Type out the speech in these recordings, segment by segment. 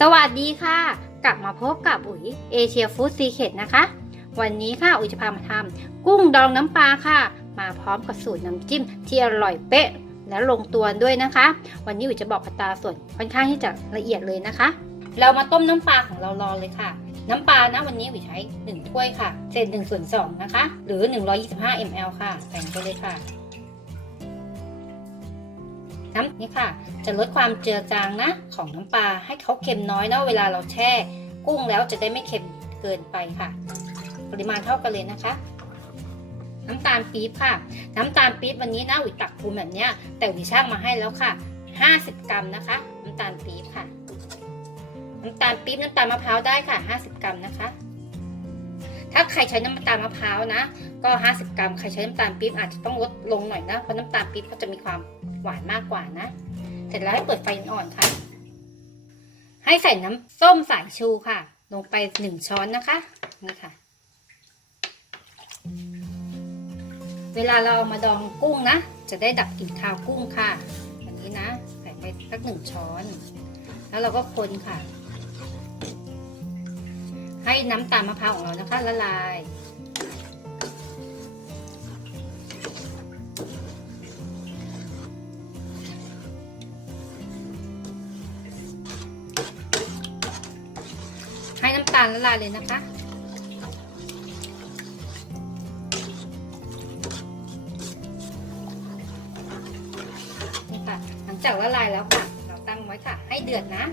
สวัสดีค่ะ กลับมาพบกับอุ๋ยเอเชียฟู้ดซีเคทนะคะ วันนี้ค่ะอุ๋ยจะพามาทำกุ้งดองน้ำปลาค่ะ มาพร้อมกับสูตรน้ำจิ้มที่อร่อยเป๊ะและลงตัวด้วยนะคะ วันนี้อุ๋ยจะบอกอัตราส่วนค่อนข้างที่จะละเอียดเลยนะคะ เรามาต้มน้ำปลาของเรารอเลยค่ะ น้ำปลานะวันนี้อุ๋ยใช้ 1 ถ้วยค่ะ เศษ1ส่วน2นะคะ หรือ 125 ml ค่ะใส่งไปเลยค่ะ น้ำนี่ค่ะ จะลดความเจือจางนะของน้ำปลาให้เขาเค็มน้อยเนาะเวลาเราแช่กุ้งแล้วจะได้ไม่เค็มเกินไปค่ะ ปริมาณเท่ากันเลยนะคะ น้ำตาลปี๊บค่ะ น้ำตาลปี๊บวันนี้นะอุ๋ยตักพูนแบบเนี้ยแต่อุ๋ยช่างมาให้แล้วค่ะ 50 กรัมนะคะ น้ำตาลปี๊บค่ะ น้ำตาลปี๊บน้ำตาลมะพร้าวได้ค่ะ 50 กรัมนะคะ ถ้าใครใช้น้ำตาลมะพร้าวนะ ก็ 50 กรัม ใครใช้น้ำตาลปี๊บอาจจะต้องลดลงหน่อยนะ เพราะน้ำตาลปี๊บเขาจะมีความหวานมากกว่านะ เสร็จแล้วให้เปิดไฟอ่อนๆค่ะ ให้ใส่น้ำส้มสายชูค่ะ ลงไปหนึ่งช้อนนะคะ นี่ค่ะ เวลาเราเอามาดองกุ้งนะ จะได้ดับกลิ่นคาวกุ้งค่ะอันนี้นะ ใส่ไปสักหนึ่งช้อน แล้วเราก็คนค่ะ ให้น้ำตาลมะพร้าวของเรานะคะละลาย ให้น้ำตาลละลายเลยนะคะหลังจากละลายแล้วค่ะ เราตั้งไว้ค่ะ ให้เดือดนะ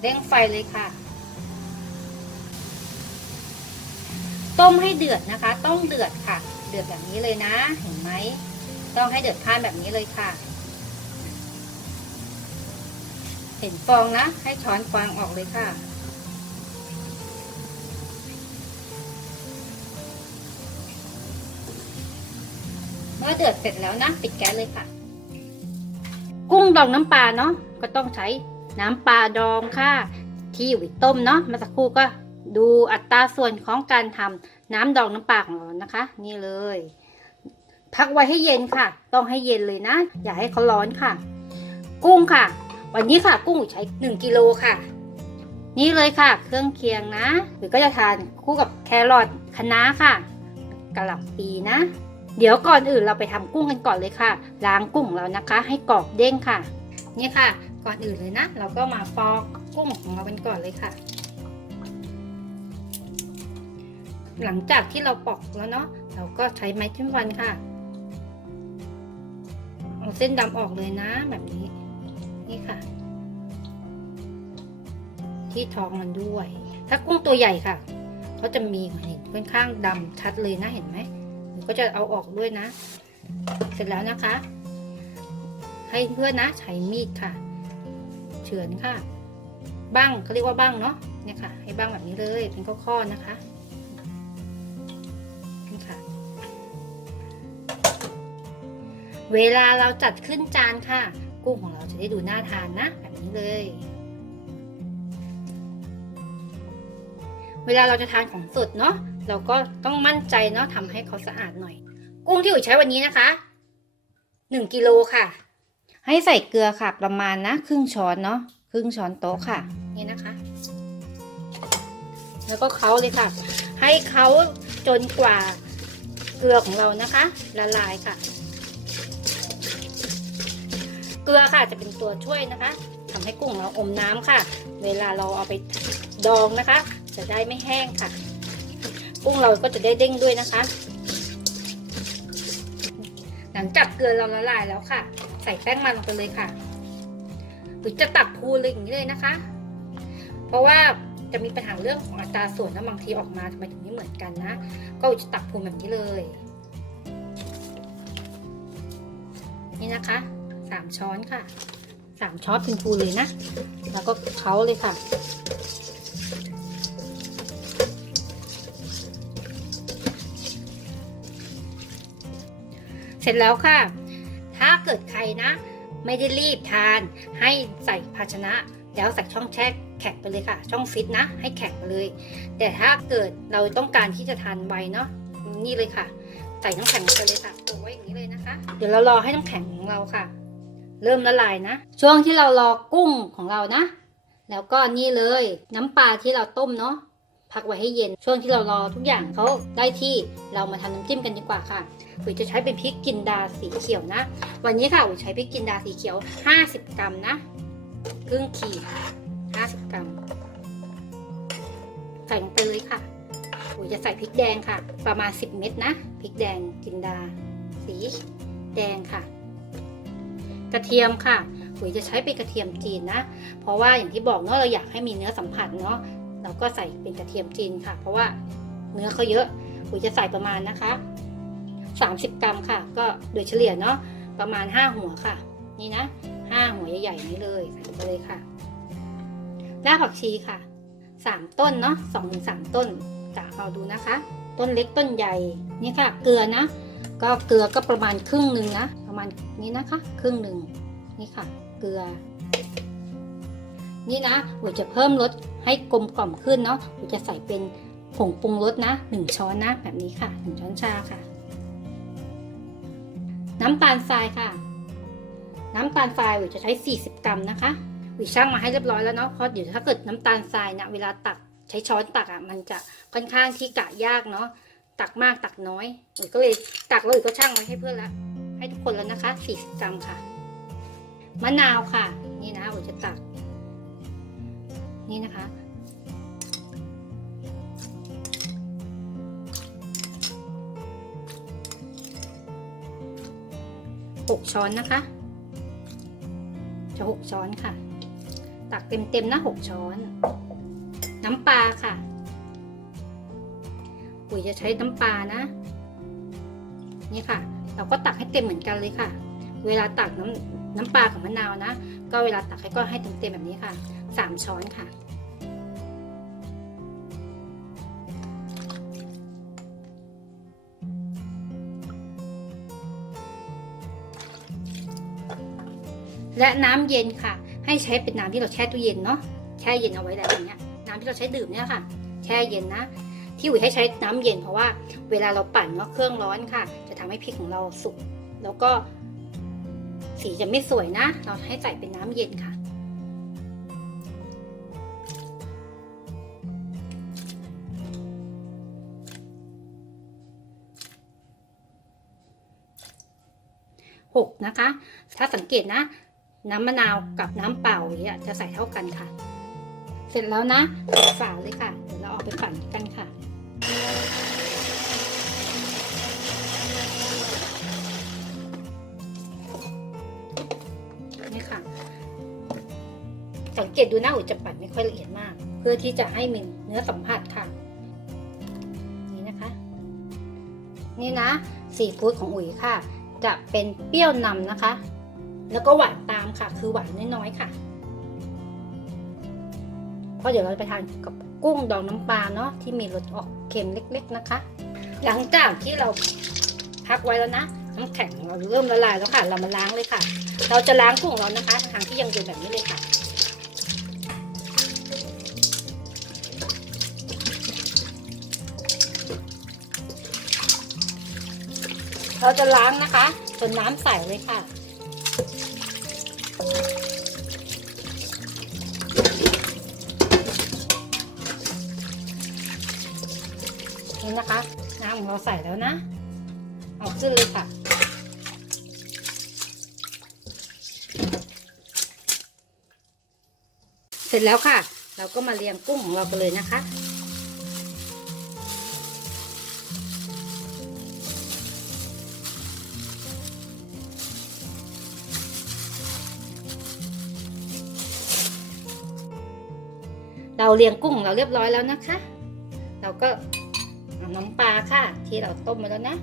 เร่งไฟเลยค่ะ ต้มให้เดือดนะคะ ต้องเดือดค่ะ เดือดแบบนี้เลยนะ เห็นไหม ต้องให้เดือดพ่านแบบนี้เลยค่ะ เห็นฟองนะ ให้ช้อนฟางออกเลยค่ะ เมื่อเดือดเสร็จแล้วนะ ปิดแก๊สเลยค่ะ กุ้งดองน้ำปลาเนาะ ก็ต้องใช้น้ำปลาดองค่ะ ที่อยู่ต้มเนาะมาสักครู่ก็ดูอัตราส่วนของการทำ น้ำดองน้ำปลาของเรานะคะ นี่เลย พักไว้ให้เย็นค่ะ ต้องให้เย็นเลยนะ อย่าให้เขาร้อนค่ะ กุ้งค่ะ วันนี้ค่ะ กุ้งใช้1กิโลค่ะ นี่เลยค่ะ เครื่องเคียงนะ หรือก็จะทานคู่กับแครอทคะน้าค่ะกะหล่ำปีนะ เดี๋ยวก่อนอื่นเราไปทำกุ้งกันก่อนเลยค่ะล้างกุ้งของเรานะคะ ให้กรอบเด้งค่ะ นี่ค่ะ ก่อนอื่นเลยนะ เราก็มาฟอกกุ้งของเรากันก่อนเลยค่ะ หลังจากที่เราปอกแล้วเนาะเราก็ใช้ไม้จิ้มฟันค่ะเอาเส้นดำออกเลยนะแบบนี้ นี่ค่ะ ที่ท้องมันด้วย ถ้ากุ้งตัวใหญ่ค่ะเขาจะมีเห็นค่อนข้างดำชัดเลยนะเห็นไหมก็จะเอาออกด้วยนะ เสร็จแล้วนะคะ ให้เพื่อนนะใช้มีดค่ะ เฉือนค่ะ บ้างเขาเรียกว่าบ้างเนาะเนี่ยค่ะ ให้บ้างแบบนี้เลยเป็นข้อๆนะคะ ค่ะ เวลาเราจัดขึ้นจานค่ะ กุ้งของเราจะได้ดูน่าทานนะ แบบนี้เลย เวลาเราจะทานของสดเนาะเราก็ต้องมั่นใจเนาะทำให้เขาสะอาดหน่อย กุ้งที่อุ๋ยใช้วันนี้นะคะหนึ่งกิโลค่ะ ให้ใส่เกลือค่ะประมาณนะ ครึ่งช้อนเนาะครึ่งช้อนโต๊ะค่ะ นี่นะคะ แล้วก็เคล้าเลยค่ะ ให้เขาจนกว่า เกลือของเรานะคะ ละลายค่ะ เกลือค่ะจะเป็นตัวช่วยนะคะทำให้กุ้งเราอมน้ำค่ะ เวลาเราเอาไปดองนะคะ จะได้ไม่แห้งค่ะ กุ้งเราก็จะได้เด้งด้วยนะคะ หลังจากเกลือเราละลายแล้วค่ะ ใส่แป้งมันลงไปเลยค่ะ หรือจะตักพูนเลยอย่างนี้เลยนะคะ เพราะว่า จะมีปัญหาเรื่องของอัตราส่วนแล้วบางทีออกมาทำไมถึงไม่เหมือนกันนะ ก็จะตักพูนแบบนี้เลย นี่นะคะสามช้อนค่ะสามช้อนเป็นพูเลยนะ แล้วก็เคล้าเลยค่ะเสร็จแล้วค่ะ ถ้าเกิดใครนะ ไม่ได้รีบทานให้ใส่ภาชนะ แล้วใส่ช่องแช่แข็งไปเลยค่ะ ช่องฟิตนะ ให้แข็งไปเลย แต่ถ้าเกิดเราต้องการที่จะทานไวเนาะนี่เลยค่ะ ใส่น้ำแข็งไปเลยค่ะตัวไว้อย่างนี้เลยนะคะ เดี๋ยวเรารอให้น้ำแข็งของเราค่ะ เริ่มละลายนะ ช่วงที่เรารอกุ้งของเรานะ แล้วก็นี่เลยน้ำปลาที่เราต้มเนาะพักไว้ให้เย็นช่วงที่เรารอทุกอย่างเขาได้ที่เรามาทำน้ำจิ้มกันดีกว่าค่ะอุ๋ยจะใช้เป็นพริกกินดาสีเขียวนะ วันนี้ค่ะอุ๋ยใช้พริกกินดาสีเขียว 50 กรัมนะ ครึ่งขีด50 กรัม ใส่ลงไปเลยค่ะอุ๋ยจะใส่พริกแดงค่ะ ประมาณ 10 เม็ดนะ พริกแดงกินดา สีแดงค่ะ กระเทียมค่ะอุ๋ยจะใช้เป็นกระเทียมจีนนะ เพราะว่าอย่างที่บอกเนาะเราอยากให้มีเนื้อสัมผัสเนาะ เราก็ใส่เป็นกระเทียมจีนค่ะ เพราะว่าเนื้อเขาเยอะอุ๋ยจะใส่ประมาณนะคะ 30 กรัมค่ะ ก็โดยเฉลี่ยเนาะประมาณ 5 หัวค่ะ นี่นะ 5หัวใหญ่ๆนี้เลยใส่ไปเลยค่ะรากผักชีค่ะ3ต้นเนาะ2-3ถึง3ต้นกะเอาดูนะคะ ต้นเล็กต้นใหญ่นี่ค่ะ เกลือนะ ก็เกลือก็ประมาณครึ่งหนึ่งนะประมาณนี้นะคะ ครึ่งหนึ่งนี่ค่ะ เกลือ นี่นะอุ๋ยจะเพิ่มรสให้กลมกล่อมขึ้นเนาะอุ๋ยจะใส่เป็นผงปรุงรสนะหนึ่งช้อนนะแบบนี้ค่ะหนึ่งช้อนชาค่ะ น้ำตาลทรายค่ะ น้ำตาลทรายอุ๋จะใช้ 40 กรัมนะคะอุ๋ชั่งมาให้เรียบร้อยแล้วเนาะเพราะเดี๋ยวถ้าเกิดน้ำตาลทรายนะเวลาตักใช้ช้อนตักอะมันจะค่อนข้างที่กะยากเนาะตักมากตักน้อยอุ๋ยก็เลยตักแล้วอุ๋ยก็ชั่งไว้ให้เพื่อนละให้ทุกคนแล้วนะคะ 40 กรัมค่ะ มะนาวค่ะ นี่นะอุ๋ยจะตัก นี่นะคะหกช้อนนะคะ หกช้อนค่ะ ตักเต็มๆนะหกช้อน น้ำปลาค่ะ ปุ๋ยจะใช้น้ำปลานะ นี่ค่ะ เราก็ตักให้เต็มเหมือนกันเลยค่ะ เวลาตักน้ำน้ำปลากับมะนาวนะ ก็เวลาตักให้ก็ให้เต็มๆแบบนี้ค่ะสามช้อนค่ะ และน้ำเย็นค่ะ ให้ใช้เป็นน้ำที่เราแช่ตู้เย็นเนาะแช่เย็นเอาไว้แล้วอย่างเงี้ยน้ำที่เราใช้ดื่มเนี่ยค่ะ แช่เย็นนะ ที่อุ๋ยให้ใช้น้ำเย็นเพราะว่าเวลาเราปั่นเนาะเครื่องร้อนค่ะ จะทำให้พริกของเราสุกแล้วก็ สีจะไม่สวยนะ เราให้ใส่เป็นน้ำเย็นค่ะหกนะคะ ถ้าสังเกตนะ น้ำมะนาวกับน้ำเปล่าเนี่ยจะใส่เท่ากันค่ะ เสร็จแล้วนะปิดฝาเลยค่ะเดี๋ยวเราเอาไปปั่นกันค่ะนี่ค่ะ สังเกตดูหน้าอุ๋ยจะปั่นไม่ค่อยละเอียดมาก เพื่อที่จะให้มีเนื้อสัมผัสค่ะ นี่นะคะ นี่นะซีฟู้ดของอุ๋ยค่ะ จะเป็นเปรี้ยวนำนะคะ แล้วก็หวานตามค่ะ คือหวานน้อยๆค่ะ เพราะเดี๋ยวเราไปทานกับกุ้งดองน้ำปลาเนาะที่มีรสออกเค็มเล็ก ๆนะคะ หลังจากที่เราพักไว้แล้วนะน้ำแข็งเราเริ่มละลายแล้วค่ะ เรามาล้างเลยค่ะ เราจะล้างกุ้งเรานะคะทางที่ยังเป็นแบบนี้เลยค่ะเราจะล้างนะคะจนน้ำใสเลยค่ะ ของเราใส่แล้วนะ เอาขึ้นเลยค่ะ เสร็จแล้วค่ะ เราก็มาเรียงกุ้งของเรากันเลยนะคะเราเรียงกุ้งเราเรียบร้อยแล้วนะคะ เราก็ น้ำปลาค่ะ ที่เราต้มมาแล้วนะ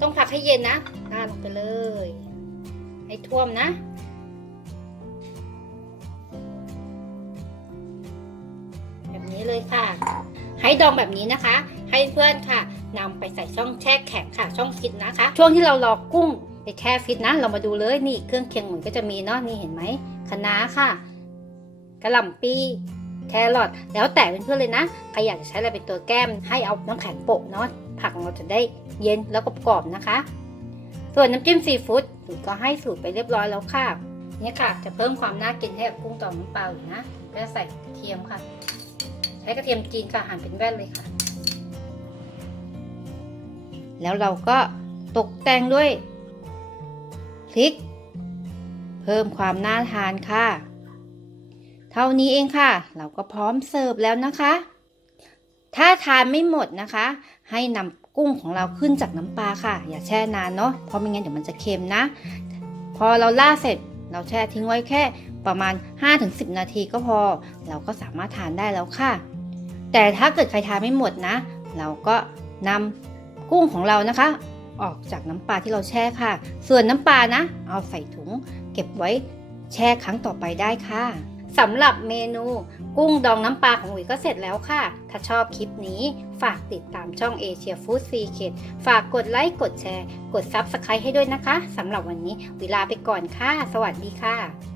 ต้องผักให้เย็นนะราดลงไปเลย ให้ท่วมนะแบบนี้เลยค่ะ ให้ดองแบบนี้นะคะ ให้เพื่อนค่ะนำไปใส่ช่องแช่แข็งค่ะ ช่องฟิตนะคะ ช่วงที่เรารอกุ้งไปแช่ฟิตนะ เรามาดูเลยนี่เครื่องเคียงหมูก็จะมีเนาะนี่เห็นไหมคะน้าค่ะกระหล่ำปี แครอทแล้วแต่เพื่อนๆเลยนะใครอยากจะใช้อะไรเป็นตัวแก้มให้เอาน้ำแข็งโปะเนาะผักของเราจะได้เย็นแล้วก็กรอบนะคะ ส่วนน้ำจิ้มซีฟู้ดหนูก็ให้สูตรไปเรียบร้อยแล้วค่ะนี่ค่ะ จะเพิ่มความน่ากินให้กับกุ้งต่องน้ำเปล่าอยู่นะก็จะใส่กระเทียมค่ะ ใช้กระเทียมจีนค่ะหั่นเป็นแว่นเลยค่ะ แล้วเราก็ตกแต่งด้วยพริก เพิ่มความน่าทานค่ะ เท่านี้เองค่ะ เราก็พร้อมเสิร์ฟแล้วนะคะ ถ้าทานไม่หมดนะคะ ให้นำกุ้งของเราขึ้นจากน้ำปลาค่ะ อย่าแช่นานเนาะเพราะไม่งั้นเดี๋ยวมันจะเค็มนะ พอเราล่าเสร็จเราแช่ทิ้งไว้แค่ประมาณ 5-10 นาทีก็พอ เราก็สามารถทานได้แล้วค่ะ แต่ถ้าเกิดใครทานไม่หมดนะ เราก็นำกุ้งของเรานะคะ ออกจากน้ำปลาที่เราแช่ค่ะ ส่วนน้ำปลานะ เอาใส่ถุง เก็บไว้แช่ครั้งต่อไปได้ค่ะ สำหรับเมนูกุ้งดองน้ำปลาของหุยก็เสร็จแล้วค่ะ ถ้าชอบคลิปนี้ ฝากติดตามช่อง Asia Food Secret ฝากกดไลค์ กดแชร์ กด Subscribe ให้ด้วยนะคะ สำหรับวันนี้เวลาไปก่อนค่ะ สวัสดีค่ะ